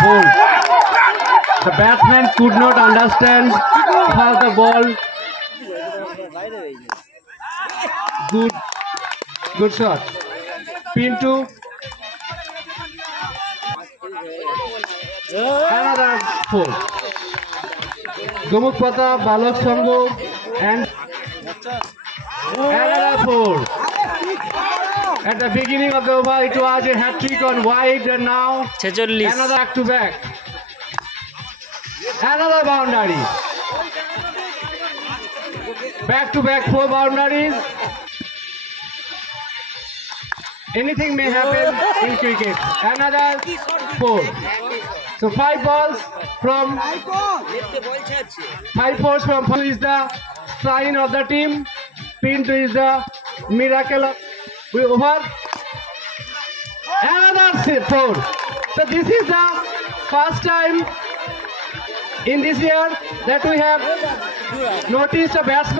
Ball. The batsman could not understand how the ball. Good shot. Pintu. Another 4. Gomukpata, Balok Sangho, and another 4. At the beginning of the over, it was a hat-trick on wide, and now 46 another back-to-back. Another boundary. Back-to-back 4 boundaries. Anything may happen in cricket. Another 4. So 5 balls from 5 balls from is the sign of the team. Pintu is the miracle of over. Another 4. So this is the first time in this year that we have noticed a batsman